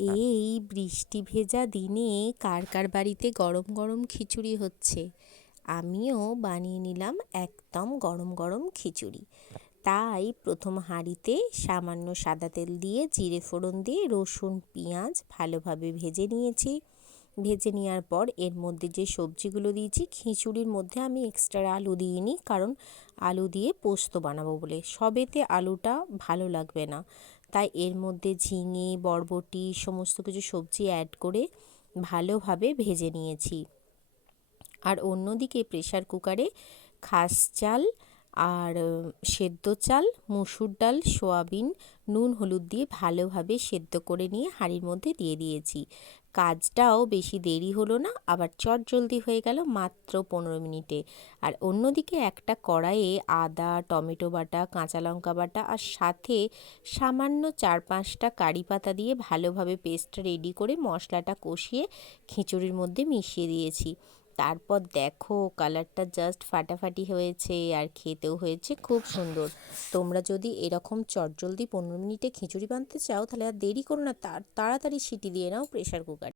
এই বৃষ্টি ভেজা দিনে কার কার বাড়িতে গরম গরম খিচুড়ি হচ্ছে? আমিও বানিয়ে নিলাম একদম গরম গরম খিচুড়ি। তাই প্রথম হাঁড়িতে সামান্য সাদা তেল দিয়ে জিরে ফোড়ন দিয়ে রসুন, পেঁয়াজ ভালোভাবে ভেজে নিয়েছি। ভেজে নেওয়ার পর এর মধ্যে যে সবজিগুলো দিয়েছি, খিচুড়ির মধ্যে আমি এক্সট্রা আলু দিইনি, কারণ আলু দিয়ে পোস্ত বানাবো বলে। সবেতে আলুটা ভালো লাগবে না। তাই এর মধ্যে ঝিঙে, বরবটি, সমস্ত কিছু সবজি অ্যাড করে ভালোভাবে ভেজে নিয়েছি। আর অন্যদিকে প্রেশার কুকারে খাস চাল আর সেদ্ধ চাল, মুসুর ডাল, সোয়াবিন, নুন, হলুদ দিয়ে ভালোভাবে সেদ্ধ করে নিয়ে হাঁড়ির মধ্যে দিয়ে দিয়েছি। কাজটাও বেশি দেরি হলো না, আবার চট জলদি হয়ে গেল মাত্র পনেরো মিনিটে। আর অন্যদিকে একটা কড়াইয়ে আদা, টমেটো বাটা, কাঁচা লঙ্কা বাটা আর সাথে সামান্য চার পাঁচটা কারি পাতা দিয়ে ভালোভাবে পেস্ট রেডি করে মশলাটা কষিয়ে খিচুড়ির মধ্যে মিশিয়ে দিয়েছি। তারপর দেখো কালারটা জাস্ট ফাটাফাটি হয়েছে আর খেতেও হয়েছে, খুব সুন্দর। তোমরা যদি এরকম চটজলদি পনেরো মিনিটে খিচুড়ি বানতে চাও, তাহলে আর দেরি করো না তাড়াতাড়ি সিটি দিয়ে নাও প্রেশার কুকার